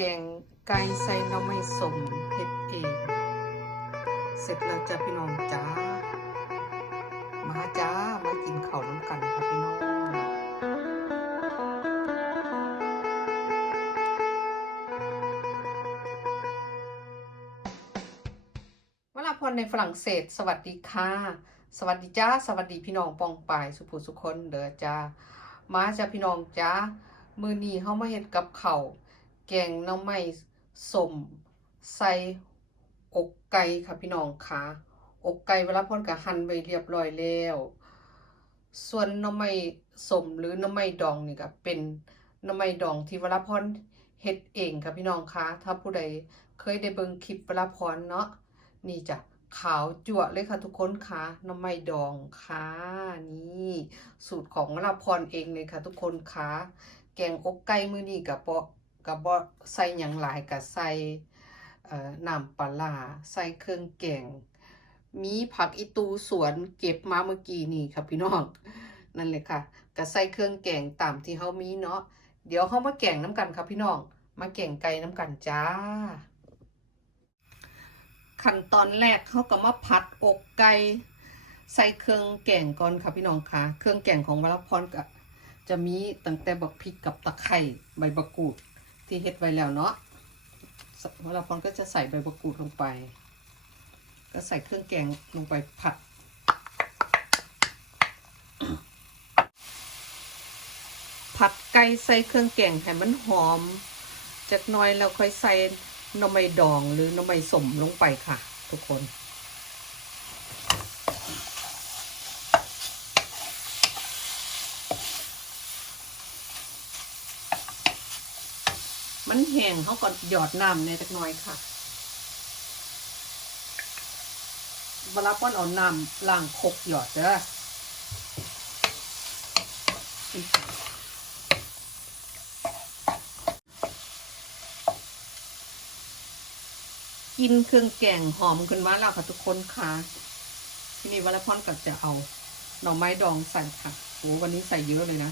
แกงไก่ใส่หน้ำไม่สมเฮ็ดเอง เสร็จแล้วจ้ะพี่น้องจ้า มาจ้า มากินข้าวน้ำกันค่ะพี่น้องวลาพรในฝรั่งเศส สวัสดีค่ะ สวัสดีจ้า สวัสดีพี่น้องปองปายสุภูสุคนเด้อจ้า มาจ้าพี่น้องจ้า มือนี้เฮามาเฮ็ดกับเข้า แกงน่อไม้สมใส่อกไก่ค่ะพี่น้องค่ะอกไก่เวลาพ่นก็หั่นไว้เรียบร้อยแล้ว ส่วนน่อไม้สมหรือน่อไม้ดองนี่ก็เป็นน่อไม้ดองที่เวลาพ่นเฮ็ดเองค่ะพี่น้องคะถ้าผู้ใดเคยได้เบิ่งคลิปเวลาพรเนาะนี่จ้ะขาวจั่วเลยค่ะทุกคนค่ะน้ำไม่ดองค่ะนี่สูตรของวราพรเองเลยค่ะทุกคนค่ะแกงอกไก่มื้อนี้กับบ่ กับบ่ใส่หยังหลายกับใส่น้ำปลาใส่เครื่องแกงมีผักอีตูสวนเก็บมาเมื่อกี้นี่ค่ะพี่น้องนั่นเลยค่ะก็ใส่เครื่องแกงตามที่เฮามีเนาะเดี๋ยวเฮามาแกงน้ำกันค่ะพี่น้องมาแกงไก่น้ำกันจ้า ขั้นตอนแรกเขาก็มาผัดอกไก่ใส่เครื่องแกงก่อนค่ะพี่น้องค่ะ เครื่องแกงของวรพรก็จะมีตั้งแต่บักพริกกับตะไคร้ใบบักกูด ที่เฮ็ดไว้แล้วเนาะวราพรก็จะใส่ใบบักกูดลงไป ก็ใส่เครื่องแกงลงไปผัด ผัดไก่ใส่เครื่องแกงให้มันหอม จากน้อยแล้วค่อยใส่น่อไม้ดองหรือน่อไม้สมลงไปค่ะ ทุกคน มันแห้งเขาก่อนหยอดน้ำในจักหน่อยค่ะเวลาป้อนเอาน้ำล้างคกหยอดเด้อกินเครื่องแกงหอมขึ้นมาแล้วค่ะทุกคนค่ะ ที่นี้วรพรก็จะเอาหน่อไม้ดองใส่ค่ะโอ้วันนี้ใส่เยอะเลยนะ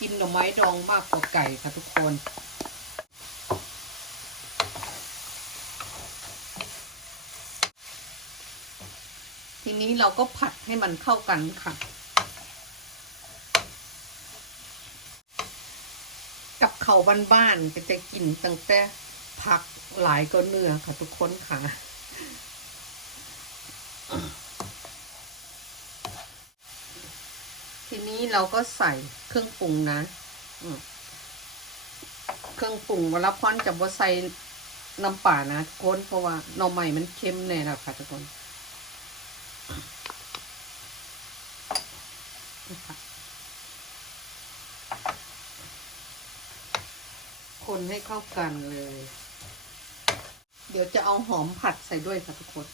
กินหน่อไม้ดองมากกว่าไก่ค่ะทุกคน ทีนี้เราก็ผัดให้มันเข้ากันค่ะ กับเขาบ้านๆก็จะกินตั้งแต่ผักหลายก็เนื้อค่ะทุกคนค่ะทีนี้เราก็ใส่เครื่องปรุงนะเครื่องปรุงเวลาพอนจะบ่ใส่น้ำป่านะทุกคนเพราะว่าหน่อใหม่มันเค็มแน่ล้วค่ะทุกคน คนให้เข้ากันเลย เดี๋ยวจะเอาหอมผัดใส่ด้วยค่ะทุกคน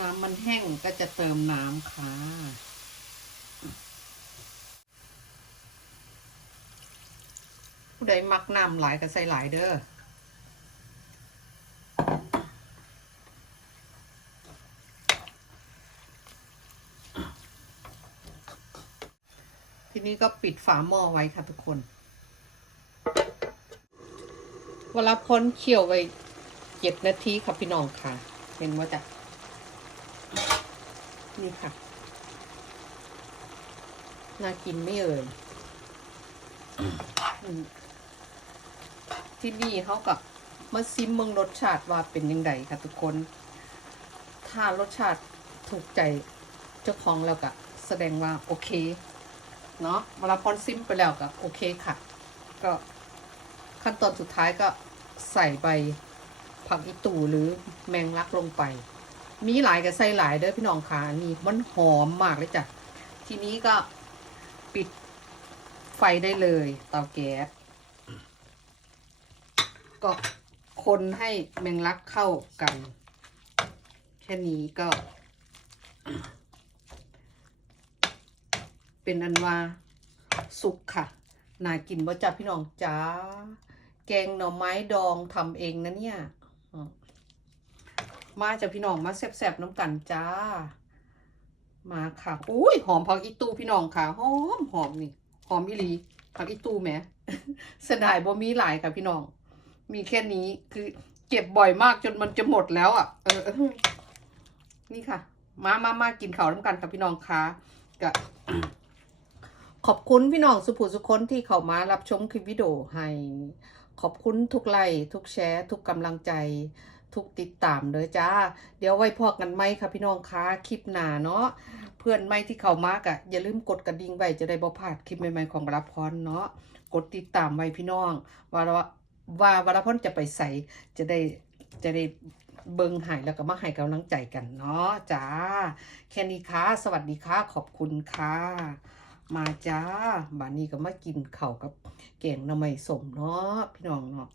น้ำมันแห้งก็จะเติมน้ำค่ะ ผู้ใดมักน้ำหลายก็ใส่หลายเด้อทีนี้ก็ปิดฝาหม้อไว้ค่ะทุกคน เวลาพ้นเคี่ยวไว้เจ็ดนาทีค่ะพี่น้องค่ะ เห็นว่าจะนี่ค่ะ น่ากินไม่เอ่ยอืม ที่นี่เขากับมาซิมเมืองรสชาติว่าเป็นยังไงค่ะทุกคน ถ้ารสชาติถูกใจเจ้าของแล้วก็แสดงว่าโอเค เนาะเวลาพอนซิมไปแล้วก็โอเคค่ะ ก็ขั้นตอนสุดท้ายก็ใส่ใบผักอีตูหรือแมงลักลงไป มีหลายกับใส่หลายเด้อพี่น้องค่ะนี่มันหอมมากเลยจ้ะ ทีนี้ก็ปิดไฟได้เลยเตาแก๊ส ก็คนให้แมงลักเข้ากัน แค่นี้ก็ เป็นอันว่าสุกค่ะน่ากินบ่จ้าพี่น้องจ้าแกงหน่อไม้ดองทำเองนะเนี่ย มาจ้ะพี่น้องมาแซ่บๆน้ำกันจ้า มาค่ะอุ้ยหอมผักอีตูพี่น้องค่ะหอมหอมนี่หอมอีหลีผักอีตูแหมเสียดายบ่มีหลายค่ะพี่น้อง มีแค่นี้คือเก็บบ่อยมากจนมันจะหมดแล้วอะ เออ นี่ค่ะ มามามากินข้าวน้ำกันค่ะพี่น้องค่ะกะขอบคุณพี่น้องสุภูสุคนที่เข้ามารับชมคลิปวิดีโอให้ ขอบคุณทุกไลค์ทุกแชร์ ทุกกำลังใจ ทุกติดตามเลยจ้า เดี๋ยวไว้พอกันไหมค่ะพี่น้องคะคลิปหนาเนาะเพื่อนไม่ที่เข้ามากอะอย่าลืมกดกระดิ่งไว้จะได้บ่พลาดคลิปใหม่ๆของรับพรเนาะกดติดตามไว้พี่น้องว่า ว่าวรับพรจะไปใส่จะได้จะได้เบิงหายแล้วก็มาให้กำลังใจกันเนาะจ้า แค่นี้ค่ะสวัสดีค่ะ ขอบคุณค่ะ มาจ้าบานนี้ก็มากินเข่ากับแกงน้ำมันสมเนาะพี่น้องเนาะ